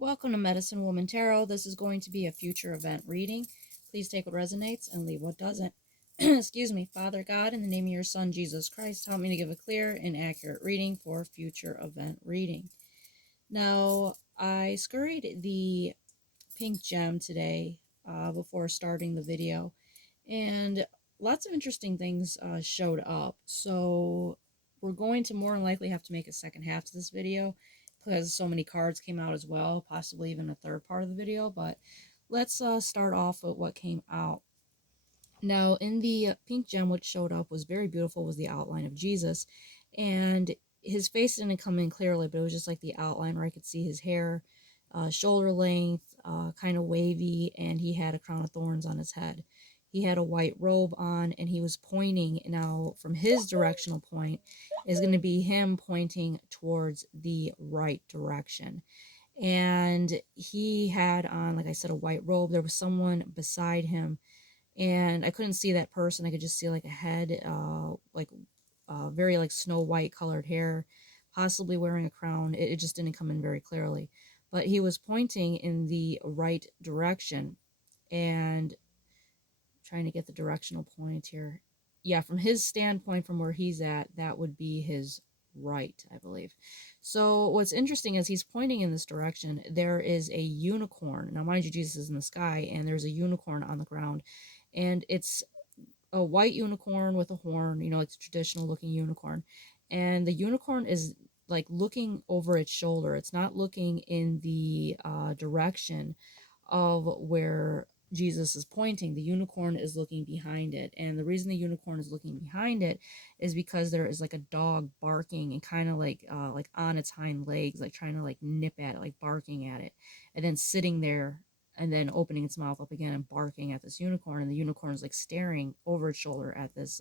Welcome to Medicine Woman Tarot. This is going to be a future event reading. Please take what resonates and leave what doesn't. Excuse me. Father God, in the name of your Son, Jesus Christ, help me to give a clear and accurate reading for future event reading. Now, I scurried the pink gem today before starting the video, and lots of interesting things showed up. So we're going to more than likely have to make a second half to this video because so many cards came out as well, possibly even a third part of the video. But let's start off with what came out. Now, in the pink gem, what showed up was very beautiful, was the outline of Jesus. And his face didn't come in clearly, but it was just like the outline where I could see his hair, shoulder length, kind of wavy, and he had a crown of thorns on his head. He had a white robe on, and he was pointing. Now, from his directional point, is going to be him pointing towards the right direction. And he had on, like I said, a white robe. There was someone beside him, and I couldn't see that person. I could just see like a head, very like snow white colored hair, possibly wearing a crown. It just didn't come in very clearly, but he was pointing in the right direction, and trying to get the directional point here. Yeah, from his standpoint, from where he's at, that would be his right, I believe. So what's interesting is he's pointing in this direction. There is a unicorn. Now, mind you, Jesus is in the sky, and there's a unicorn on the ground, and it's a white unicorn with a horn, like the traditional looking unicorn. And the unicorn is like looking over its shoulder. It's not looking in the direction of where Jesus is pointing. The unicorn is looking behind it. And the reason the unicorn is looking behind it is because there is like a dog barking and kind of like on its hind legs, like trying to like nip at it, like barking at it, and then sitting there and then opening its mouth up again and barking at this unicorn. And the unicorn is like staring over its shoulder at this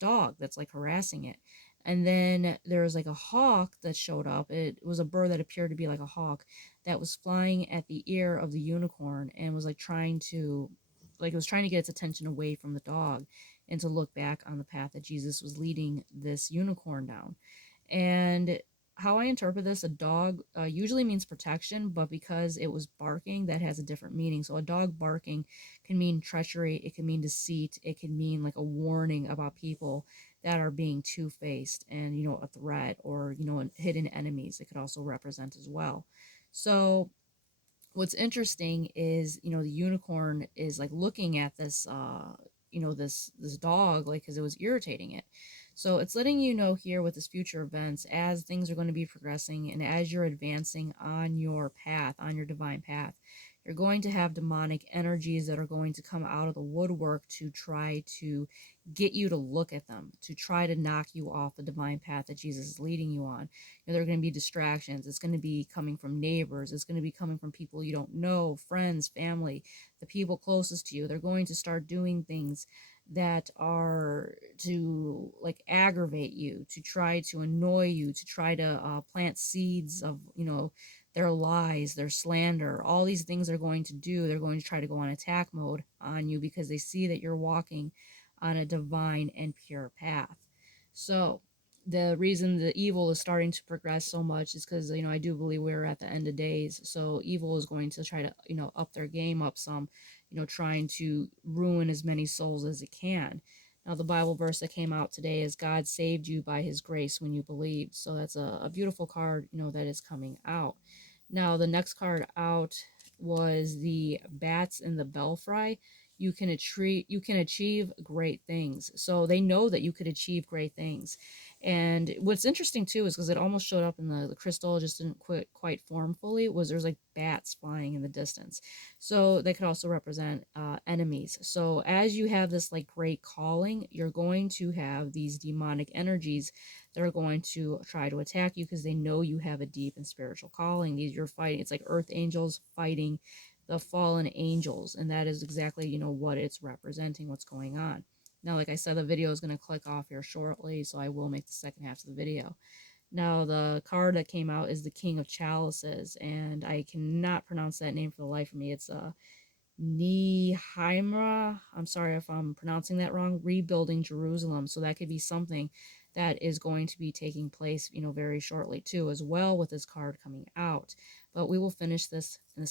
dog that's like harassing it. And then there was like a hawk that showed up. It was a bird that appeared to be like a hawk that was flying at the ear of the unicorn and was like trying to get its attention away from the dog and to look back on the path that Jesus was leading this unicorn down. And how I interpret this, a dog usually means protection, but because it was barking, that has a different meaning. So a dog barking can mean treachery, it can mean deceit, it can mean like a warning about people that are being two-faced and, a threat, or, hidden enemies. It could also represent as well. So what's interesting is, the unicorn is like looking at this, this dog, like, because it was irritating it. So it's letting you know here with this future events, as things are going to be progressing and as you're advancing on your path, on your divine path, you're going to have demonic energies that are going to come out of the woodwork to try to get you to look at them, to try to knock you off the divine path that Jesus is leading you on. There are going to be distractions. It's going to be coming from neighbors. It's going to be coming from people you don't know, friends, family, the people closest to you. They're going to start doing things that are to like aggravate you, to try to annoy you, to try to plant seeds of, their lies, their slander. All these things they're going to do. They're going to try to go on attack mode on you because they see that you're walking on a divine and pure path. So the reason the evil is starting to progress so much is because, I do believe we're at the end of days. So evil is going to try to, up their game up some, trying to ruin as many souls as it can. Now, the Bible verse that came out today is God saved you by his grace when you believed. So that's a beautiful card, that is coming out. Now, the next card out was the bats in the belfry. You can achieve great things. So they know that you could achieve great things. And what's interesting too is because it almost showed up in the crystal, it just didn't quite form fully, was there's like bats flying in the distance. So they could also represent enemies. So as you have this like great calling, you're going to have these demonic energies that are going to try to attack you because they know you have a deep and spiritual calling. You're fighting. It's like earth angels fighting the fallen angels, and that is exactly, what it's representing, what's going on. Now, like I said, the video is going to click off here shortly, so I will make the second half of the video. Now, the card that came out is the King of Chalices, and I cannot pronounce that name for the life of me. It's Nehemia. I'm sorry if I'm pronouncing that wrong. Rebuilding Jerusalem. So that could be something that is going to be taking place, very shortly too, as well, with this card coming out. but we will finish this in the